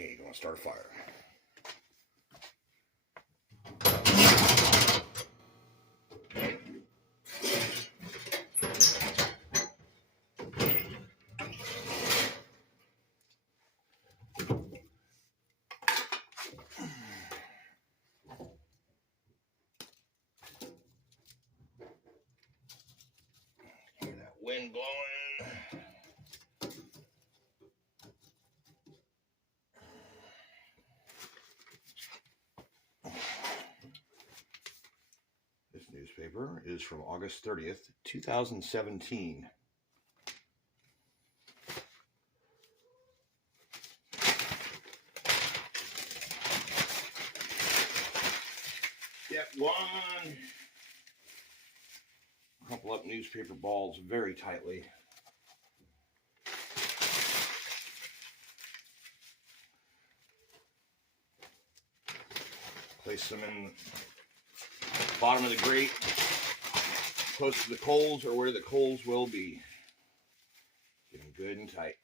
Okay, gonna start a fire. Hear that wind blowing. This newspaper is from August 30th, 2017. Step one. Crumple up newspaper balls very tightly. Place them in the bottom of the grate, close to the coals or where the coals will be. Get them good and tight.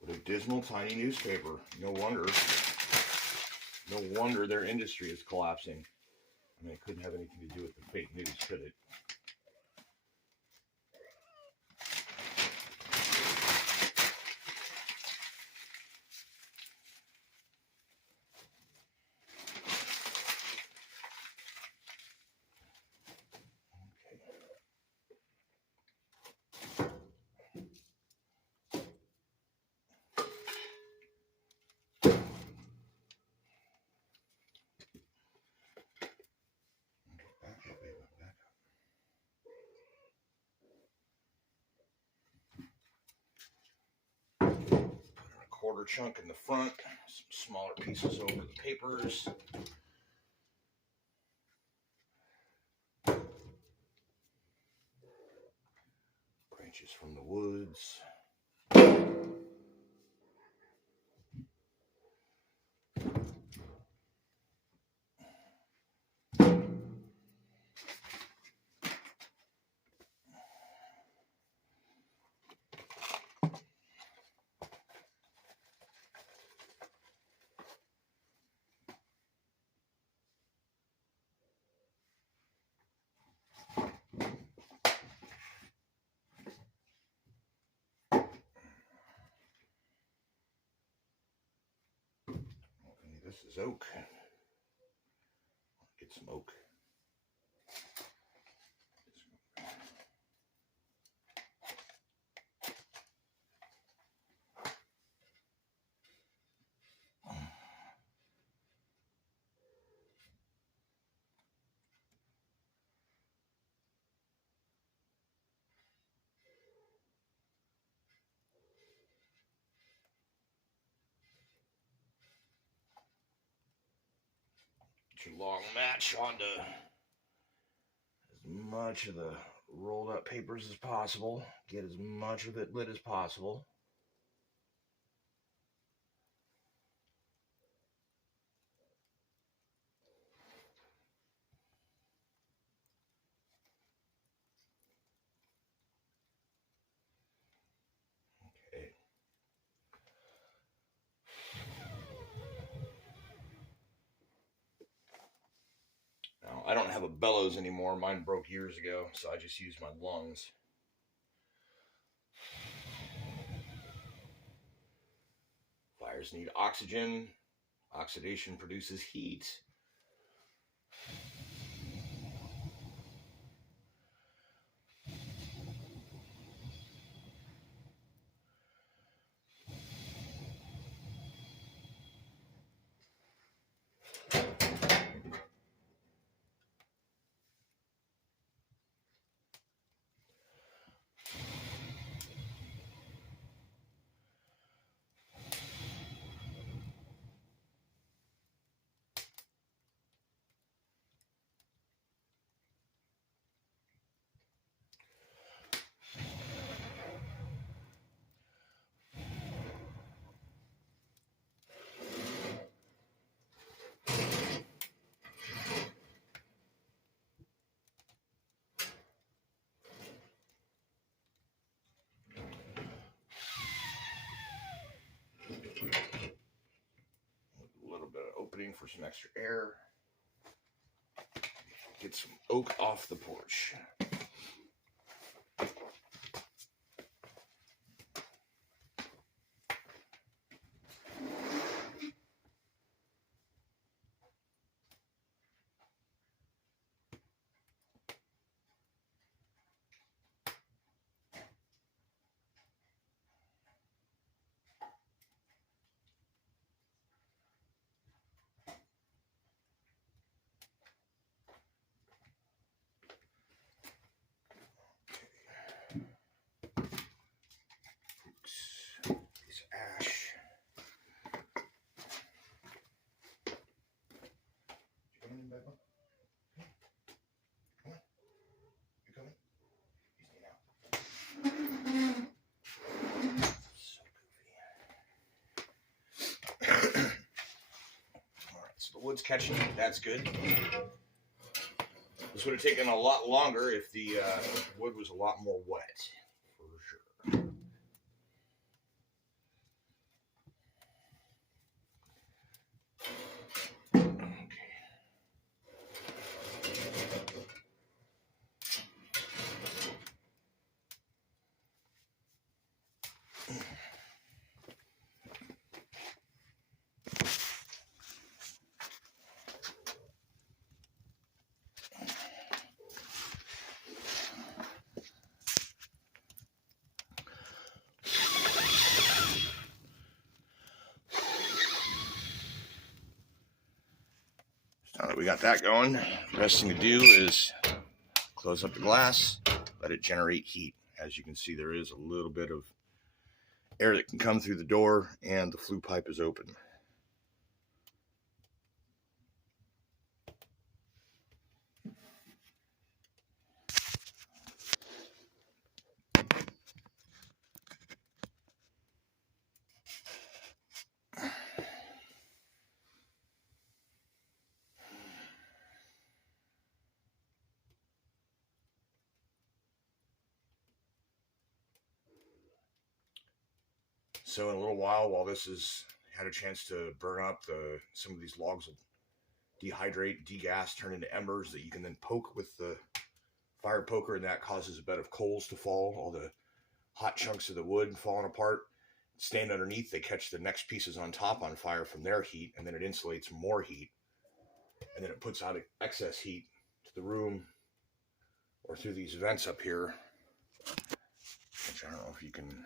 What a dismal, tiny newspaper. No wonder their industry is collapsing. I mean, it couldn't have anything to do with the fake news, could it? Quarter chunk in the front, some smaller pieces over the papers. Branches from the woods. This is oak. Get some oak. Get your long match onto as much of the rolled up papers as possible. Get as much of it lit as possible. Okay. Now, I don't have a bellows anymore. Mine broke years ago, so I just use my lungs. Fire Fires need oxygen. Oxidation produces heat. A little bit of opening for some extra air. Get some oak off the porch. Piece of ash. You coming in, Becca? Come on. You coming? You stay out. So goofy. Alright, so the wood's catching. That's good. This would have taken a lot longer if the wood was a lot more wet, for sure. Now that we got that going, the best thing to do is close up the glass, let it generate heat. As you can see, there is a little bit of air that can come through the door, and the flue pipe is open. So in a little while this has had a chance to burn up, some of these logs will dehydrate, degas, turn into embers that you can then poke with the fire poker, and that causes a bed of coals to fall. All the hot chunks of the wood falling apart, stand underneath, they catch the next pieces on top on fire from their heat, and then it insulates more heat, and then it puts out excess heat to the room or through these vents up here, which I don't know if you can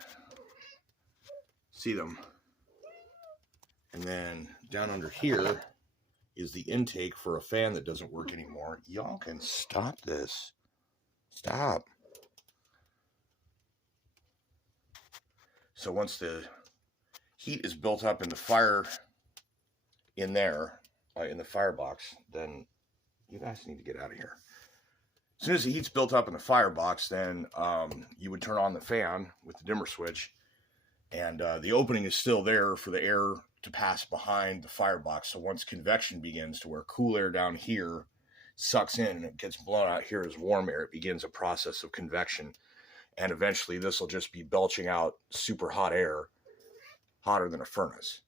see them. And then down under here is the intake for a fan that doesn't work anymore. Y'all can stop this. Stop. So once the heat is built up in the fire in there, in the firebox, then you guys need to get out of here. As soon as the heat's built up in the firebox, then you would turn on the fan with the dimmer switch, and the opening is still there for the air to pass behind the firebox. So once convection begins, to where cool air down here sucks in and it gets blown out here as warm air, it begins a process of convection, and eventually this will just be belching out super hot air, hotter than a furnace,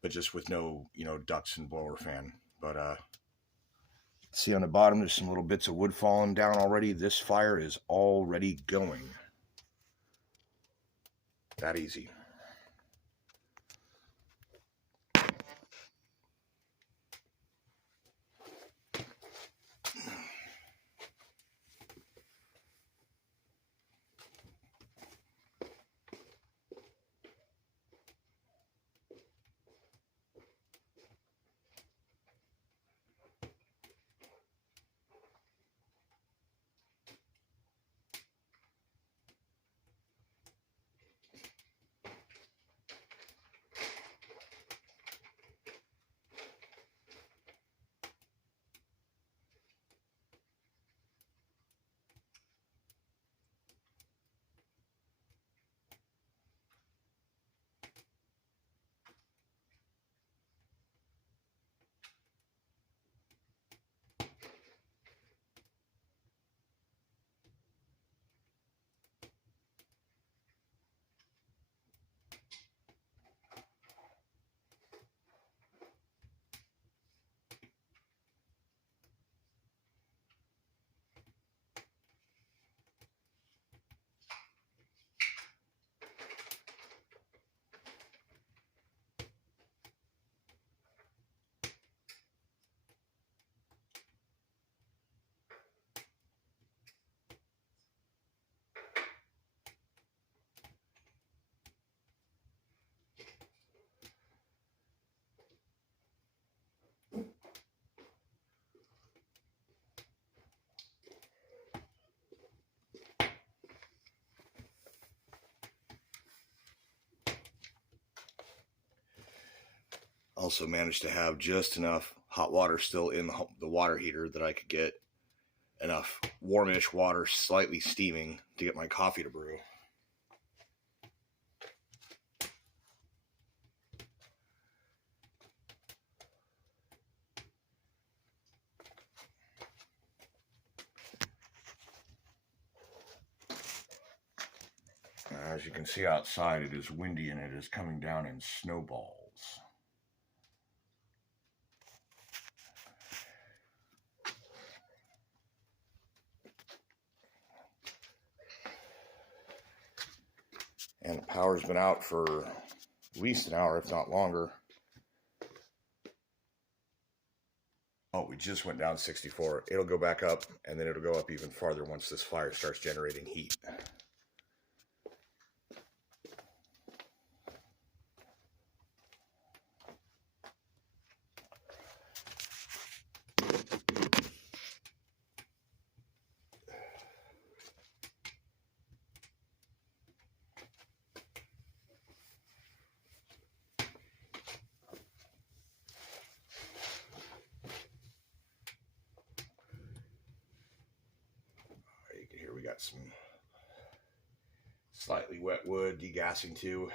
but just with no, ducts and blower fan. But see on the bottom, there's some little bits of wood falling down already. This fire is already going. That easy. Also managed to have just enough hot water still in the water heater that I could get enough warmish water, slightly steaming, to get my coffee to brew. As you can see outside, it is windy and it is coming down in snowballs. And the power's been out for at least an hour, if not longer. Oh, we just went down 64. It'll go back up, and then it'll go up even farther once this fire starts generating heat. Here we got some slightly wet wood degassing too.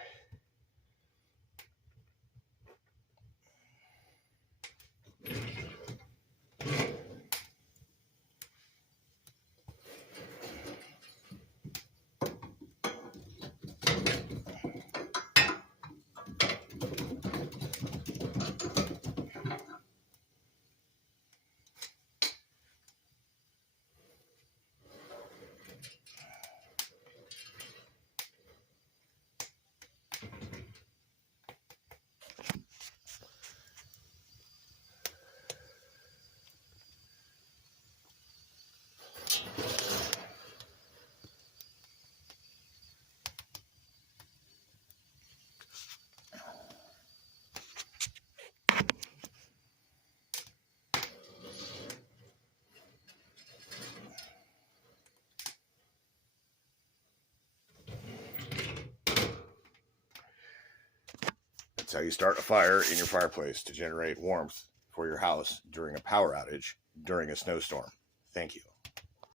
That's how you start a fire in your fireplace to generate warmth for your house during a power outage during a snowstorm. Thank you.